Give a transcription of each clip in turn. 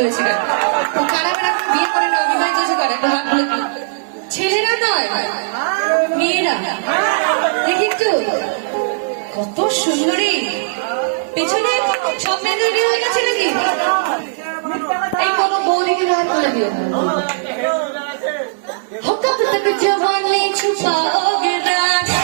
রয়েছে কারা কারা বিয়ে করে না অবিবাহিত আছে কারা একটা হাত বলে ছেলেরা নয় মেয়েরা দেখি একটু কত সুন্দরী পেছনে সব মেয়েদের বিয়ে হয়ে গেছে নাকি এই কোনো বৌদিকে হাত বলে দিও हो कब तक जवानी छुपाओगे राजा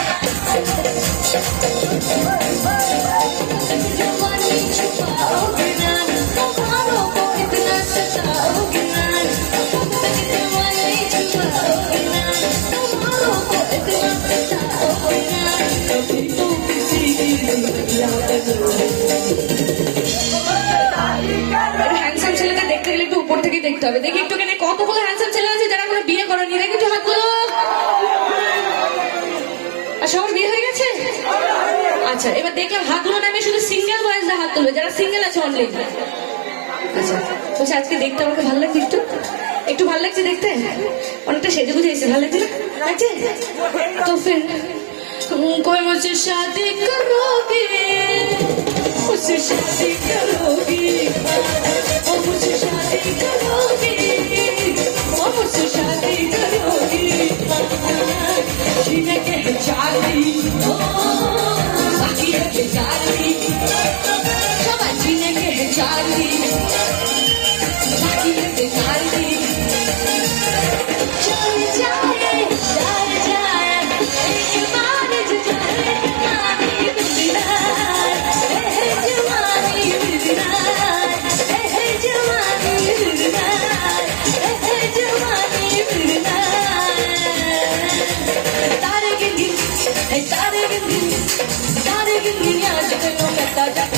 जवानी छुपाओगे राजा तुम्हारों को इतना सताओगे राजा कब तक जवानी छुपाओगे राजा तुम्हारों को इतना सताओगे राजा कभी तो किसी की याद करोगे হ্যান্ডসাম ছেলেকে দেখতে গেলে একটু উপর থেকে দেখতে হবে দেখি একটু কেন কতগুলো হ্যান্ডসাম ছেলে আছে যারা কোনো বিয়ে করেনি দেখি একটু হাত তুলো আর সবার বিয়ে হয়ে গেছে আচ্ছা এবার দেখলাম হাতগুলো নামে শুধু সিঙ্গেল বয়েজরা হাত তুলবে যারা সিঙ্গেল আছে অনলি আচ্ছা বলছি আজকে দেখতে আমাকে ভালো লাগছে একটু একটু ভালো লাগছে দেখতে অনেকটা সেজে বুঝে এসে ভালো লাগছে না লাগছে তো ফির कोई मुझसे शादी करोगे मुझसे शादी करोगी ओ मुझसे शादी करोगी ओ मुझसे शादी करोगी जीने के चाली ओ बाकी है चाली सब जीने के चाली बाकी है चाली चल जाए चल जाए तारे गिन तारे गिन आज कनो करता